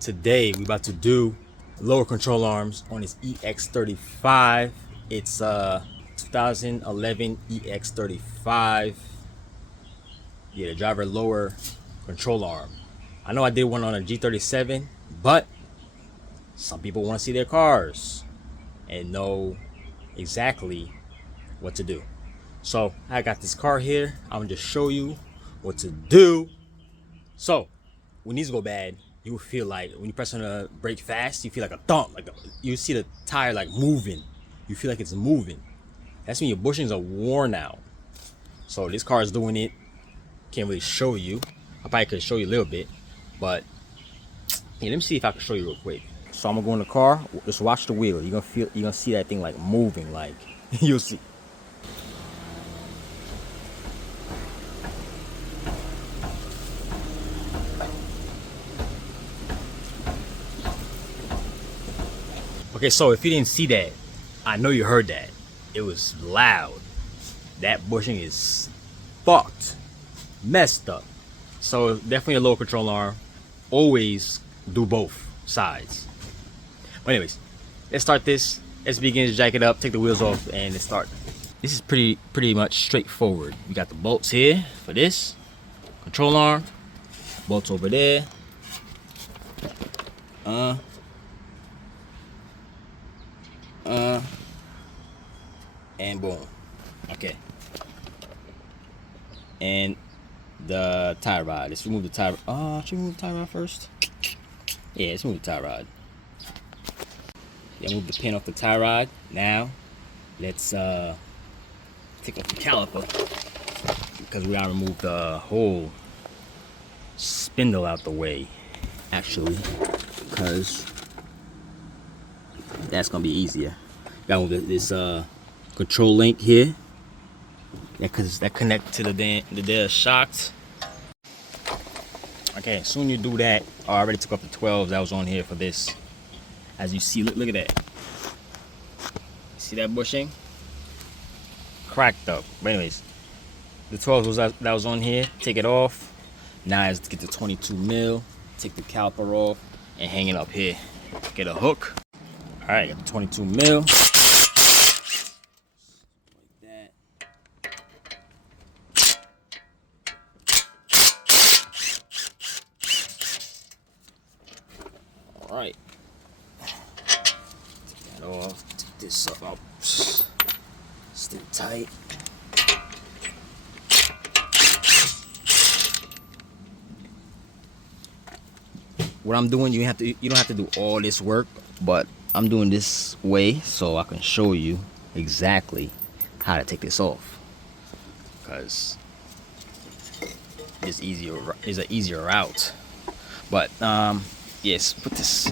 Today we about to do lower control arms on this EX35. It's 2011 EX35. Yeah, the driver lower control arm. I know I did one on a G37, but some people want to see their cars and know exactly what to do. So I got this car here. I'm gonna just show you what to do. So when these go bad, you will feel like when you press on the brake fast, you feel like a thump, you see the tire like moving. You feel like it's moving. That's when your bushings are worn out. So this car is doing it. Can't really show you. I probably could show you a little bit, but yeah, let me see if I can show you real quick. So I'm gonna go in the car. Just watch the wheel. You're gonna see that thing like moving. Like you'll see. Okay, so if you didn't see that, I know you heard that. It was loud. That bushing is fucked, messed up. So definitely a low control arm. Always do both sides. But anyways, let's start this. Let's begin to jack it up, take the wheels off, and let's start. This is pretty much straightforward. We got the bolts here for this control arm. Bolts over there. And boom. Okay. And the tie rod. Let's remove the tie. Should we remove the tie rod first? Yeah, let's remove the tie rod. Yeah, move the pin off the tie rod. Now, let's take off the caliper because we gotta remove the whole spindle out the way. Actually, because that's gonna be easier. Gotta move this control link here. Because that connect to the shocks. Okay, soon you do that. I already took off the 12s that was on here for this. As you see, look at that. See that bushing? Cracked up. But anyways, the 12s that was on here, take it off. Now I have to get the 22 mil, take the caliper off, and hang it up here. Get a hook. All right, got the 22 mil. Alright, take that off, take this up, still tight. What I'm doing, you don't have to do all this work, but I'm doing this way so I can show you exactly how to take this off, because it's easier. It's an easier route. But yes, put this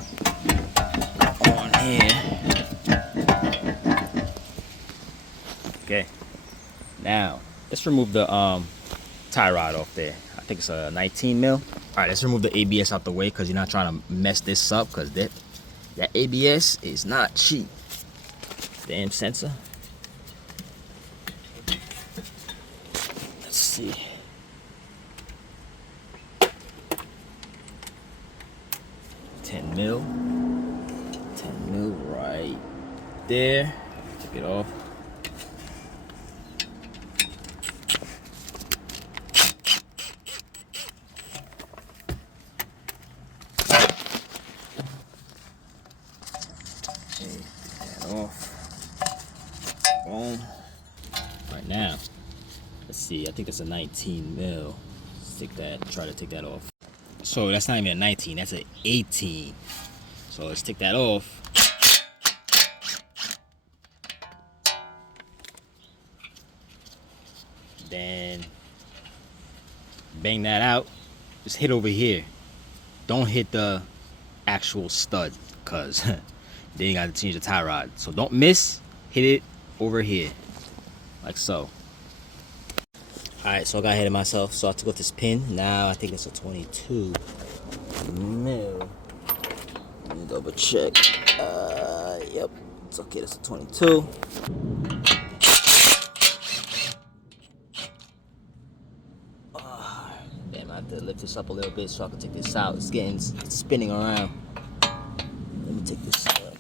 on here. Okay. Now let's remove the tie rod off there. I think it's a 19 mil. All right, let's remove the ABS out the way because you're not trying to mess this up, because that ABS is not cheap. Damn sensor. Let's see. 10 mil right there. Take it off. Okay, take that off. Boom. Right now, let's see. I think that's a 19 mil. Let's take that. Try to take that off. So that's not even a 19, that's an 18. So let's take that off. Then bang that out. Just hit over here. Don't hit the actual stud, because then you gotta change the tie rod. So don't miss, hit it over here. Like so. Alright, so I got ahead of myself, so I took out this pin. Now I think it's a 22 mil. Let me double check. Yep, it's okay, that's a 22. Damn, I have to lift lift this up a little bit so I can take this out. It's spinning around. Let me take this out.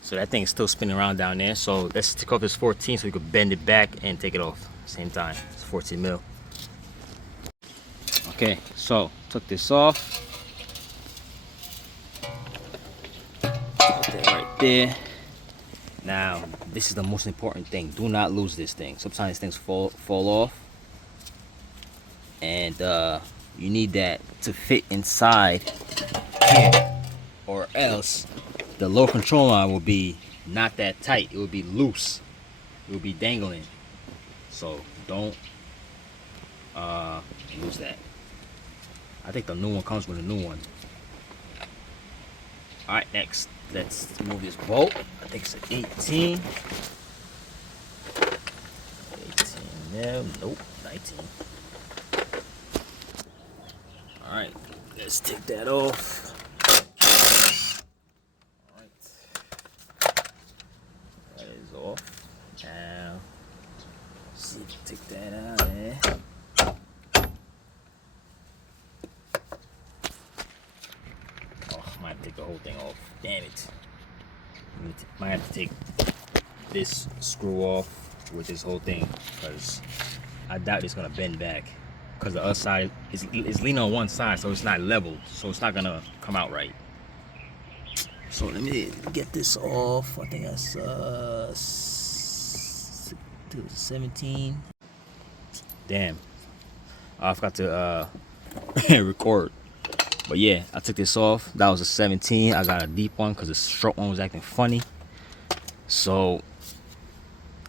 So that thing is still spinning around down there. So let's take off this 14 so we could bend it back and take it off at the same time. It's 14 mil. Okay, so took this off. Put that right there. Now, this is the most important thing. Do not lose this thing. Sometimes things fall off. And you need that to fit inside here. Or else the lower control arm will be not that tight. It will be loose. It will be dangling. So don't lose that. I think the new one comes with a new one. Alright, next. Let's move this bolt. I think it's an 18. 18 there. Nope, 19. Alright, let's take that off. Alright. That is off. Now, let's see if we can take that out there. Take the whole thing off. Damn it. Might have to take this screw off with this whole thing because I doubt it's gonna bend back because the other side is leaning on one side, so it's not level, so it's not gonna come out right. So let me get this off. I think that's 17. Damn, I forgot to record. But yeah, I took this off. That was a 17. I got a deep one because the short one was acting funny. So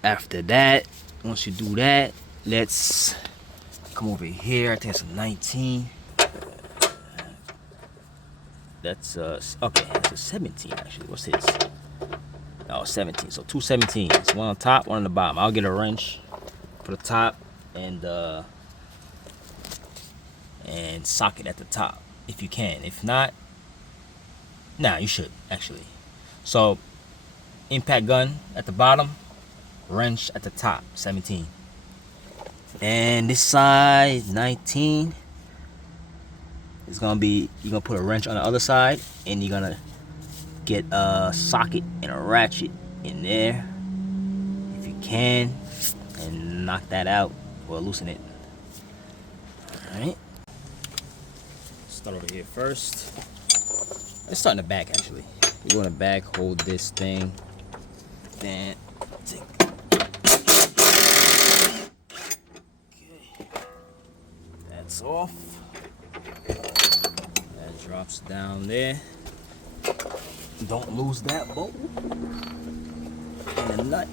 after that, once you do that, let's come over here. I think it's a 19. That's okay, it's a 17 actually. What's this? Oh, 17. So two 17s. One on top, one on the bottom. I'll get a wrench for the top and socket at the top. If you can. If not, nah, you should actually. So impact gun at the bottom, wrench at the top, 17. And this side, 19. It's gonna be, you're gonna put a wrench on the other side and you're gonna get a socket and a ratchet in there if you can and knock that out or loosen it. Alright. Start over here first. Let's start in the back actually. You go in the back, hold this thing, then take. Okay, that's off. That drops down there. Don't lose that bolt and the nut.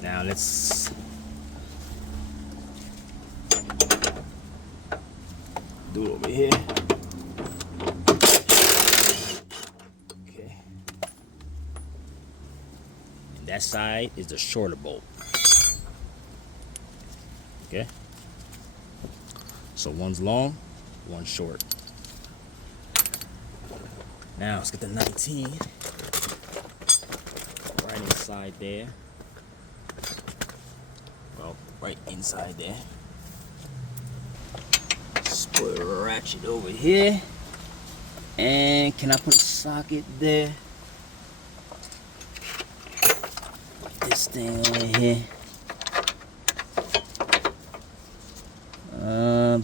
Now let's do it over here. Okay. And that side is the shorter bolt. Okay. So one's long, one's short. Now let's get the 19 right inside there. Well, right inside there. Just put a ratchet over here. And can I put a socket there? This thing over here.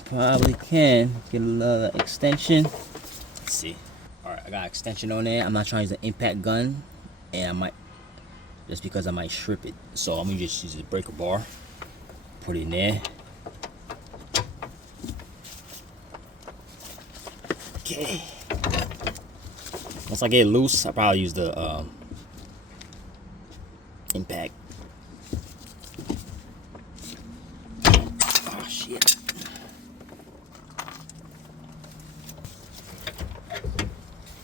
Probably can get a little extension. Let's see. Alright, I got extension on there. I'm not trying to use the impact gun, and I might, just because I might strip it. So I'm gonna just use the breaker bar. Put it in there. Okay. Once I get it loose, I'll probably use the impact. Oh shit.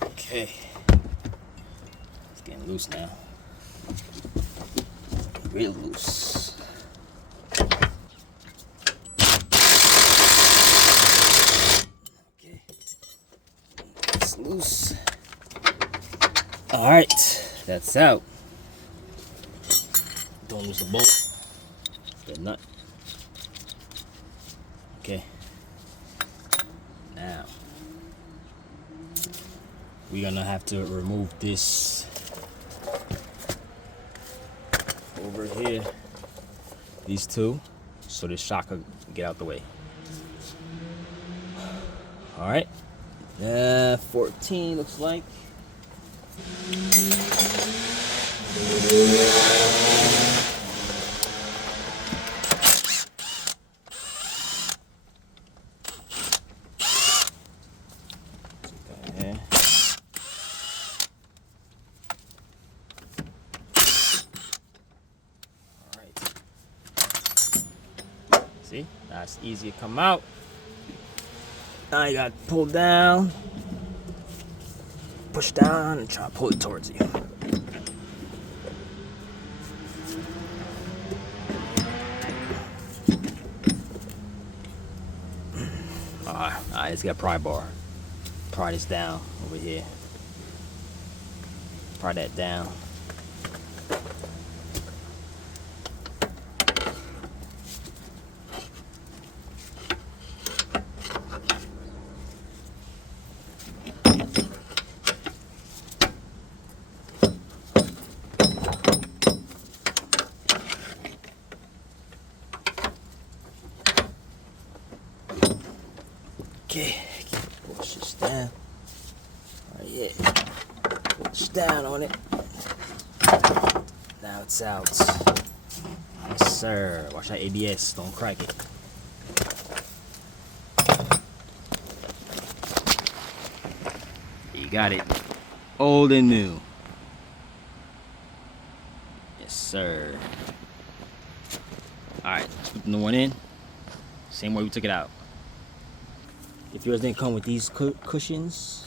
Okay. It's getting loose now. Real loose. Okay. It's loose. Alright, that's out. Don't lose the bolt. The nut. Okay. Now we're gonna have to remove this over here. These two, so this shock can get out the way. All right. 14 looks like. Okay. All right. See, that's easy to come out. Now you got to pull down, push down, and try to pull it towards you. Alright, let's get a pry bar. Pry this down over here. Pry that down. Okay, push this down. Right here. Push down on it. Now it's out. Yes, sir. Watch that ABS, don't crack it. You got it. Old and new. Yes, sir. Alright, let's put the new one in. Same way we took it out. If yours didn't come with these cushions,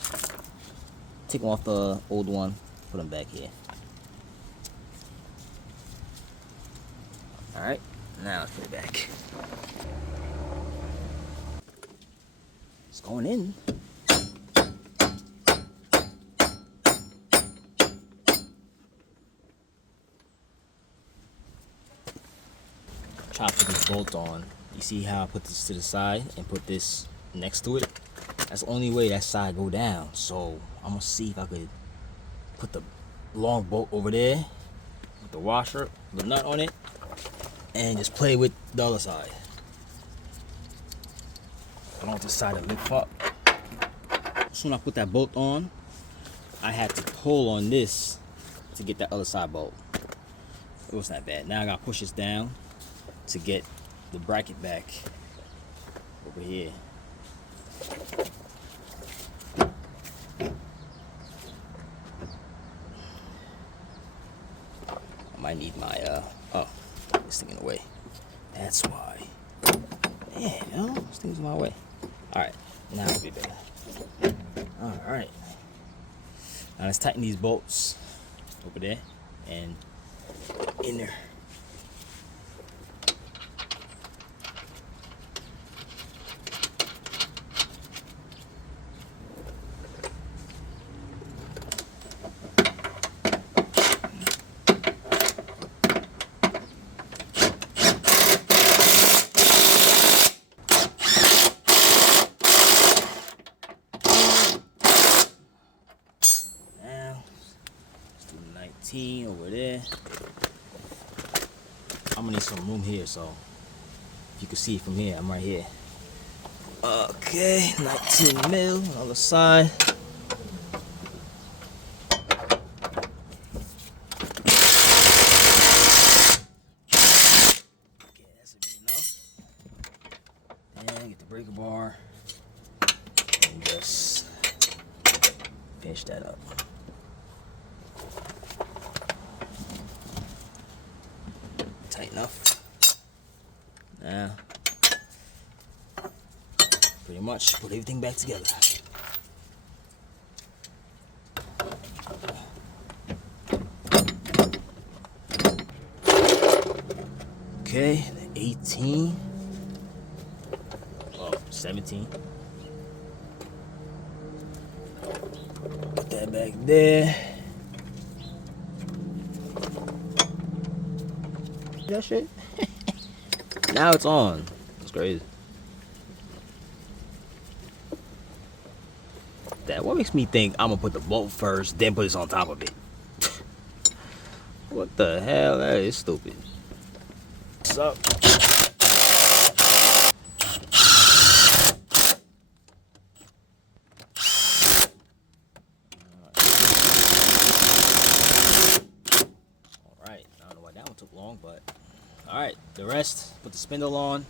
take them off the old one, put them back here. Alright, now let's put it back. It's going in. Try to put this bolt on. You see how I put this to the side and put this next to it? That's the only way that side go down. So I'm gonna see if I could put the long bolt over there with the washer, the nut on it, and just play with the other side. I don't want this side to lift up. As soon as I put that bolt on, I had to pull on this to get that other side bolt. It was not bad. Now I gotta push this down to get the bracket back over here. I might need my oh, this thing in the way. That's why. Yeah, no, this thing's in my way. Alright, now it'll be better. Alright. Now let's tighten these bolts over there and in there. Over there. I'm gonna need some room here, so if you can see from here, I'm right here. Okay, 19 mil on the other side. Okay, that should be enough. And get the breaker bar and just finish that up. Tight enough. Now, pretty much put everything back together. Okay, 18. Oh, 17. Put that back there. That shit. Now it's on. That's crazy. That what makes me think I'm gonna put the bolt first, then put this on top of it. What the hell? That is stupid. What's up? Alright, I don't know why that one took long, but alright, the rest, put the spindle on.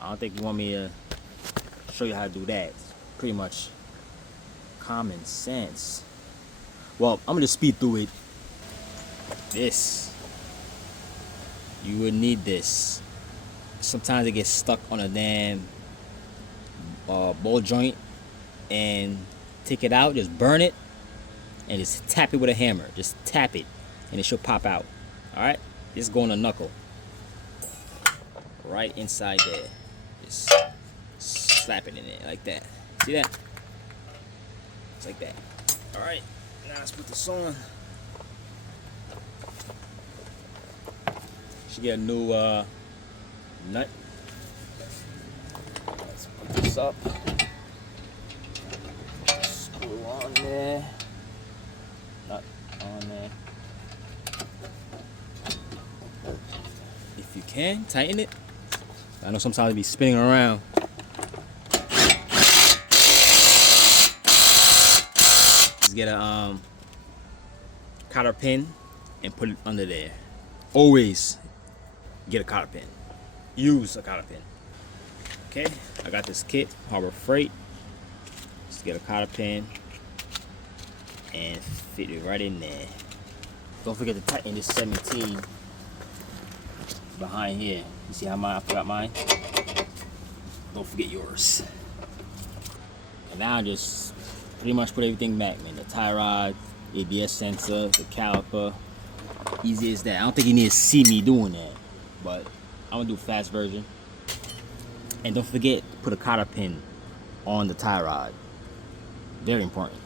I don't think you want me to show you how to do that. It's pretty much common sense. Well, I'm gonna just speed through it. This, you would need this. Sometimes it gets stuck on a damn ball joint, and take it out, just burn it, and just tap it with a hammer. Just tap it, and it should pop out. All right, this is going to knuckle right inside there. Just slap it in there like that. See that? It's like that. All right, now let's put this on. Should get a new nut. Let's put this up. Screw on there. Nut on there. If you can, tighten it. I know sometimes it be spinning around. Just get a cotter pin and put it under there. Always get a cotter pin. Use a cotter pin. Okay, I got this kit, Harbor Freight. Just get a cotter pin and fit it right in there. Don't forget to tighten this 17 behind here. You see how I forgot mine? Don't forget yours. And now just pretty much put everything back, man. The tie rod, ABS sensor, the caliper. Easy as that. I don't think you need to see me doing that, but I'm gonna do a fast version. And don't forget to put a cotter pin on the tie rod. Very important.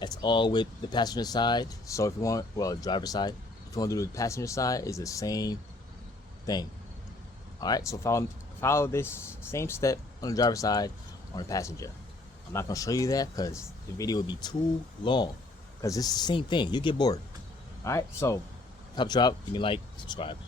That's all with the passenger side. So if you want, well, driver's side. If you want to do the passenger side, it's the same thing. All right, so follow this same step on the driver's side on the passenger. I'm not gonna show you that because the video would be too long. Because it's the same thing. You get bored. All right, so help you out. Give me a like, subscribe.